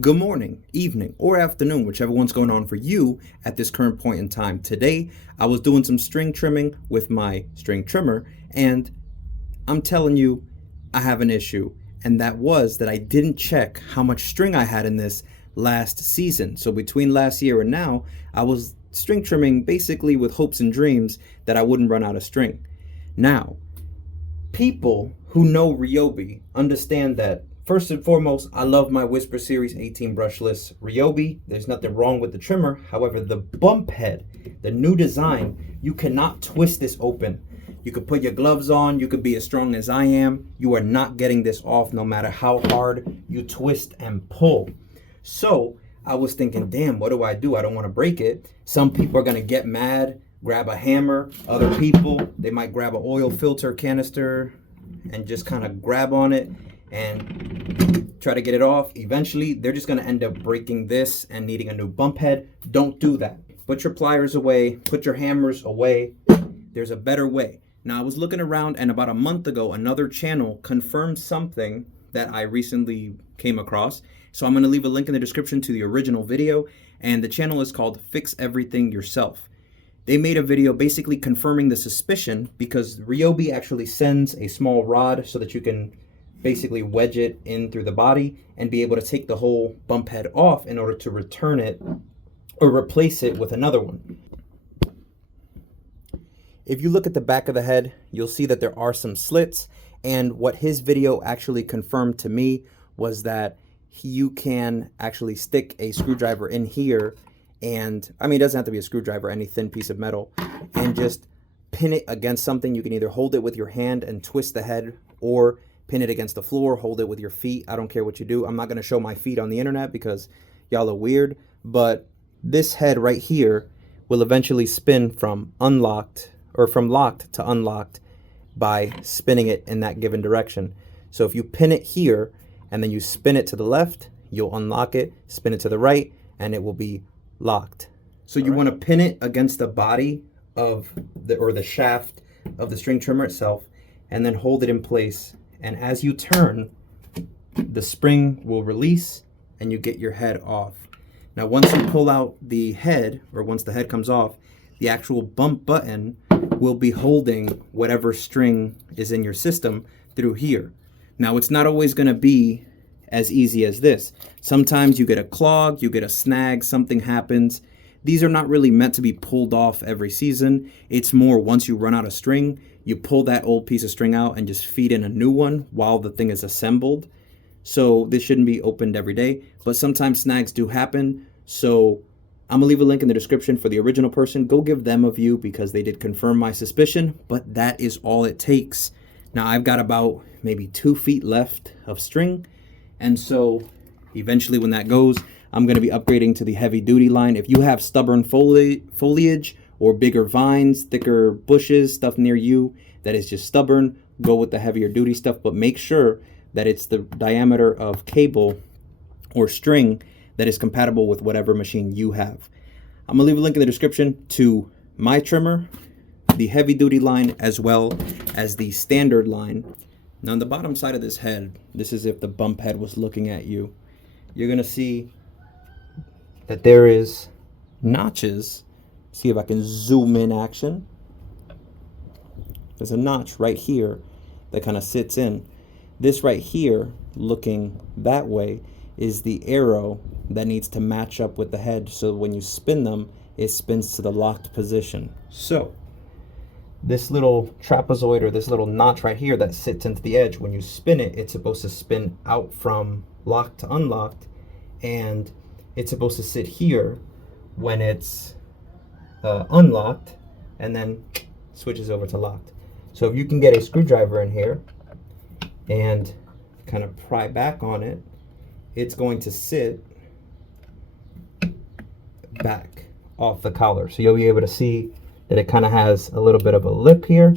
Good morning, evening, or afternoon, whichever one's going on for you at this current point in time. Today, I was doing some string trimming with my string trimmer, and I'm telling you, I have an issue, and that was that I didn't check how much string I had in this last season. So between last year and now, I was string trimming basically with hopes and dreams that I wouldn't run out of string. Now, people who know RYOBI understand that first and foremost, I love my Whisper Series 18 brushless RYOBI. There's nothing wrong with the trimmer. However, the bump head, the new design, you cannot twist this open. You could put your gloves on, you could be as strong as I am. You are not getting this off no matter how hard you twist and pull. So I was thinking, damn, what do? I don't want to break it. Some people are going to get mad, grab a hammer. Other people, they might grab an oil filter canister and just kind of grab on it and try to get it off. Eventually, they're just going to end up breaking this and needing a new bump head. Don't do that. Put your pliers away. Put your hammers away. There's a better way. Now, I was looking around, and about a month ago, another channel confirmed something that I recently came across. So I'm going to leave a link in the description to the original video, and the channel is called Fix Everything Yourself. They made a video basically confirming the suspicion because RYOBI actually sends a small rod so that you can basically wedge it in through the body and be able to take the whole bump head off in order to return it or replace it with another one. If you look at the back of the head, you'll see that there are some slits, and what his video actually confirmed to me was that you can actually stick a screwdriver in here, and I mean, it doesn't have to be a screwdriver, any thin piece of metal, and just pin it against something. You can either hold it with your hand and twist the head, or pin it against the floor, hold it with your feet. I don't care what you do. I'm not going to show my feet on the internet because y'all are weird, but this head right here will eventually spin from unlocked or from locked to unlocked by spinning it in that given direction. So if you pin it here and then you spin it to the left, you'll unlock it, spin it to the right, and it will be locked. So you want to pin it against the body of the shaft of the string trimmer itself, and then hold it in place. And as you turn, the spring will release and you get your head off. Now, once you pull out the head, or once the head comes off, the actual bump button will be holding whatever string is in your system through here. Now, it's not always going to be as easy as this. Sometimes you get a clog, you get a snag, something happens. These are not really meant to be pulled off every season. It's more once you run out of string, you pull that old piece of string out and just feed in a new one while the thing is assembled. So this shouldn't be opened every day, but sometimes snags do happen. So I'm gonna leave a link in the description for the original person. Go give them a view because they did confirm my suspicion, but that is all it takes. Now I've got about maybe 2 feet left of string. And so eventually when that goes, I'm going to be upgrading to the heavy duty line. If you have stubborn foliage or bigger vines, thicker bushes, stuff near you that is just stubborn, go with the heavier duty stuff, but make sure that it's the diameter of cable or string that is compatible with whatever machine you have. I'm going to leave a link in the description to my trimmer, the heavy duty line, as well as the standard line. Now on the bottom side of this head, this is if the bump head was looking at you, you're going to see that there is notches. See if I can zoom in action. There's a notch right here that kind of sits in. This right here, looking that way, is the arrow that needs to match up with the head, so when you spin them, it spins to the locked position. So this little trapezoid, or this little notch right here that sits into the edge, when you spin it, it's supposed to spin out from locked to unlocked, and it's supposed to sit here when it's unlocked, and then switches over to locked. So if you can get a screwdriver in here and kind of pry back on it, it's going to sit back off the collar. So you'll be able to see that it kind of has a little bit of a lip here.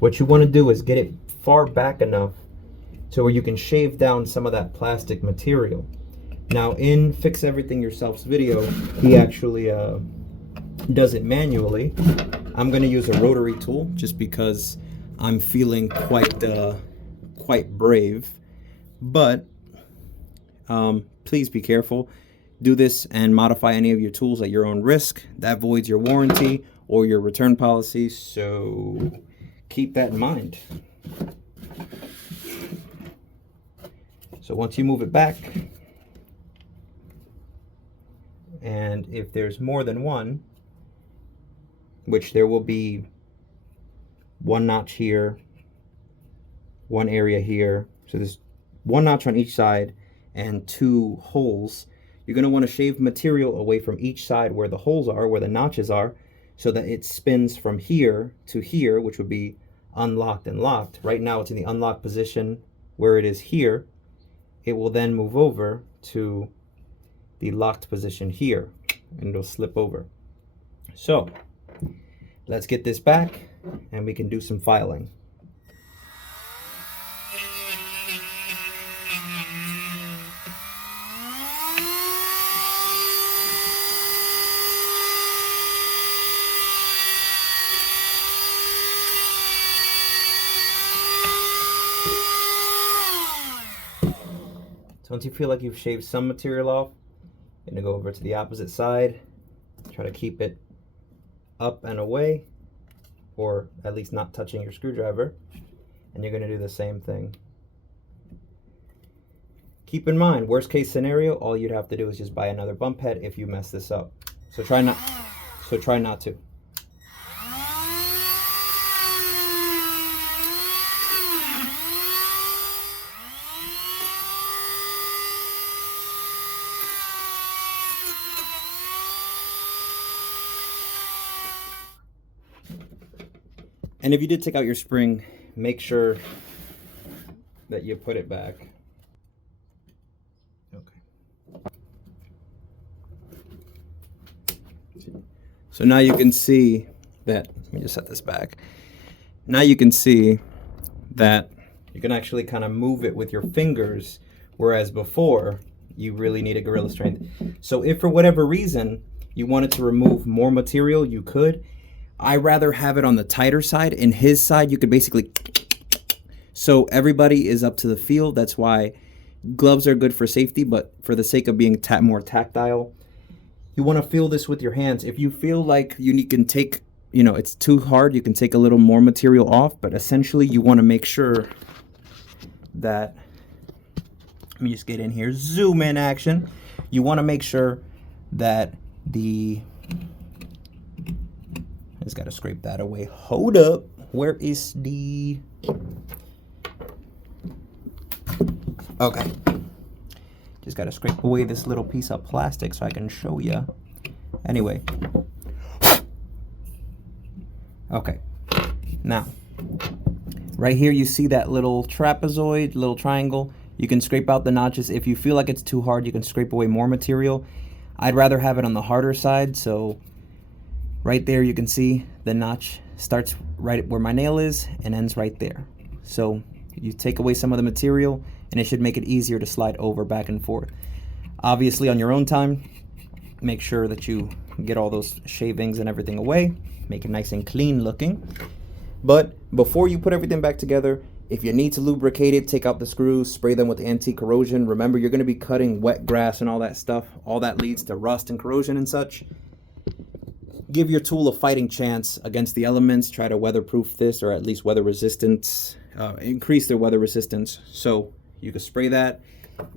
What you want to do is get it far back enough to where you can shave down some of that plastic material. Now in Fix Everything Yourself's video, he actually does it manually. I'm going to use a rotary tool just because I'm feeling quite brave. But please be careful. Do this and modify any of your tools at your own risk. That voids your warranty or your return policy, so keep that in mind. So once you move it back, and if there's more than one, which there will be one notch here, one area here, so there's one notch on each side and 2 holes. You're going to want to shave material away from each side where the holes are, where the notches are, so that it spins from here to here, which would be unlocked and locked. Right now it's in the unlocked position where it is here. It will then move over to the locked position here, and it'll slip over. So let's get this back and we can do some filing. So once you feel like you've shaved some material off, you're gonna go over to the opposite side, try to keep it up and away, or at least not touching your screwdriver, and you're gonna do the same thing. Keep in mind, worst case scenario, all you'd have to do is just buy another bump head if you mess this up. So try not to. And if you did take out your spring, make sure that you put it back. Okay. So now you can see that, let me just set this back. Now you can see that you can actually kind of move it with your fingers, whereas before you really need a gorilla strength. So if for whatever reason you wanted to remove more material, you could. I rather have it on the tighter side. In his side, you could basically, so everybody is up to the feel. That's why gloves are good for safety, but for the sake of being more tactile, you want to feel this with your hands. If you feel like you can take, it's too hard, you can take a little more material off, but essentially you want to make sure that, let me just get in here, zoom in action. You want to make sure that just got to scrape that away. Hold up. Where is the... Okay. Just got to scrape away this little piece of plastic so I can show you. Anyway. Okay. Now, right here you see that little trapezoid, little triangle. You can scrape out the notches. If you feel like it's too hard, you can scrape away more material. I'd rather have it on the harder side, so right there you can see the notch starts right where my nail is and ends right there. So you take away some of the material and it should make it easier to slide over back and forth. Obviously on your own time, make sure that you get all those shavings and everything away, make it nice and clean looking. But before you put everything back together, if you need to lubricate it, take out the screws, spray them with anti-corrosion. Remember, you're going to be cutting wet grass and all that stuff. All that leads to rust and corrosion and such. Give your tool a fighting chance against the elements. Try to weatherproof this, or at least weather resistance, increase their weather resistance. So you can spray that,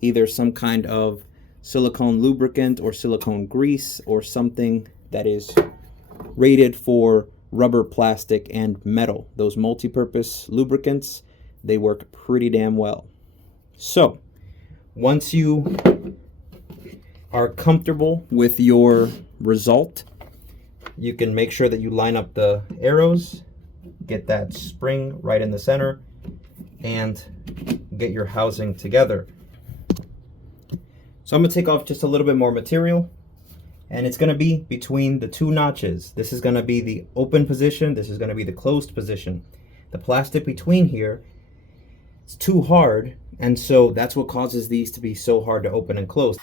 either some kind of silicone lubricant or silicone grease, or something that is rated for rubber, plastic, and metal. Those multi-purpose lubricants, they work pretty damn well. So once you are comfortable with your result, you can make sure that you line up the arrows, get that spring right in the center, and get your housing together. So I'm going to take off just a little bit more material, and it's going to be between the 2 notches. This is going to be the open position, this is going to be the closed position. The plastic between here is too hard, and so that's what causes these to be so hard to open and close.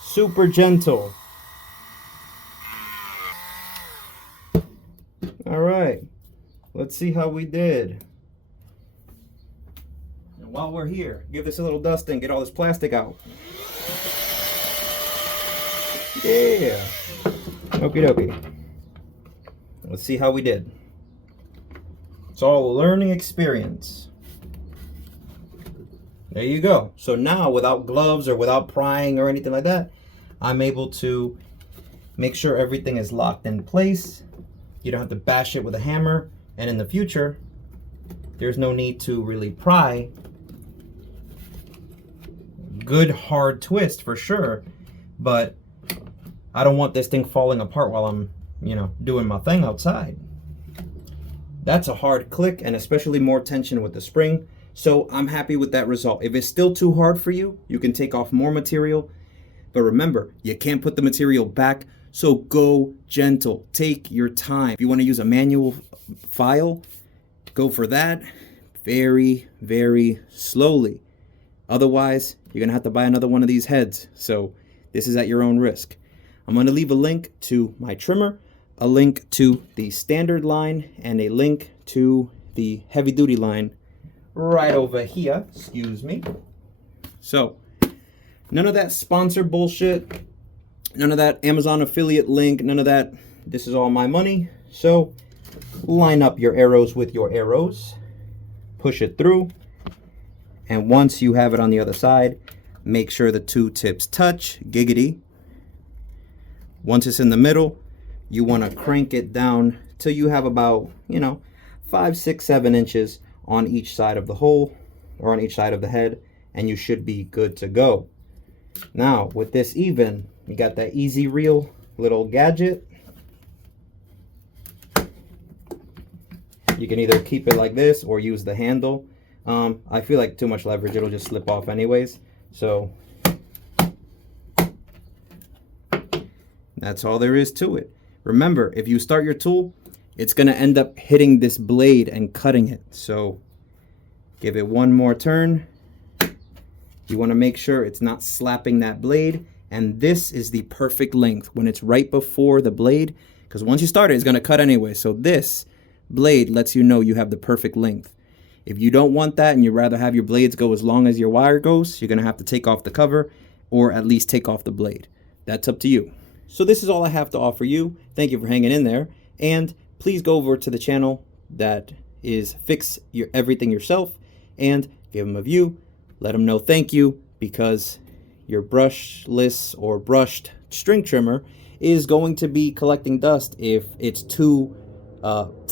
Super gentle. All right, let's see how we did. while we're here, give this a little dusting, get all this plastic out. Yeah. Okie dokie. Let's see how we did. It's all a learning experience. There you go. So now, without gloves or without prying or anything like that, I'm able to make sure everything is locked in place. You don't have to bash it with a hammer. And in the future, there's no need to really pry. Good hard twist for sure, but I don't want this thing falling apart while I'm, doing my thing outside. That's a hard click, and especially more tension with the spring. So I'm happy with that result. If it's still too hard for you, you can take off more material. But remember, you can't put the material back, so go gentle. Take your time. If you want to use a manual file, go for that very, very slowly. Otherwise, you're going to have to buy another one of these heads. So this is at your own risk. I'm going to leave a link to my trimmer, a link to the standard line, and a link to the heavy duty line right over here. Excuse me. So none of that sponsor bullshit, none of that Amazon affiliate link, none of that. This is all my money. So line up your arrows with your arrows, push it through, and once you have it on the other side, make sure the two tips touch. Giggity. Once it's in the middle, you want to crank it down till you have about 5, 6, 7 inches on each side of the hole or on each side of the head, and you should be good to go. Now with this even, you got that easy reel little gadget. You can either keep it like this or use the handle. I feel like too much leverage, it'll just slip off anyways. So that's all there is to it. Remember, if you start your tool, it's going to end up hitting this blade and cutting it. So give it one more turn. You want to make sure it's not slapping that blade. And this is the perfect length when it's right before the blade, because once you start it, it's going to cut anyway. So this blade lets you know you have the perfect length. If you don't want that and you'd rather have your blades go as long as your wire goes, you're going to have to take off the cover or at least take off the blade. That's up to you. So this is all I have to offer you. Thank you for hanging in there. And please go over to the channel that is Fix Your Everything Yourself and give them a view. Let them know thank you, because your brushless or brushed string trimmer is going to be collecting dust. If it's too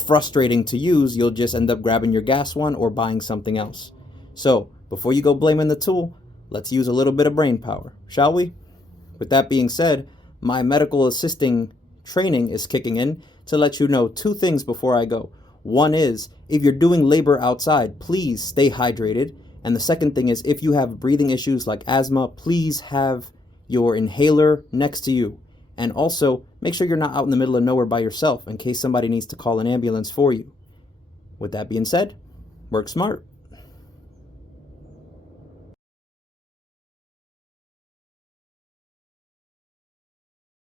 frustrating to use, you'll just end up grabbing your gas one or buying something else. So before you go blaming the tool, let's use a little bit of brain power, shall we? With that being said, my medical assisting training is kicking in to let you know 2 things before I go. One is, if you're doing labor outside, please stay hydrated. And the second thing is, if you have breathing issues like asthma, please have your inhaler next to you. And also, make sure you're not out in the middle of nowhere by yourself in case somebody needs to call an ambulance for you. With that being said, work smart.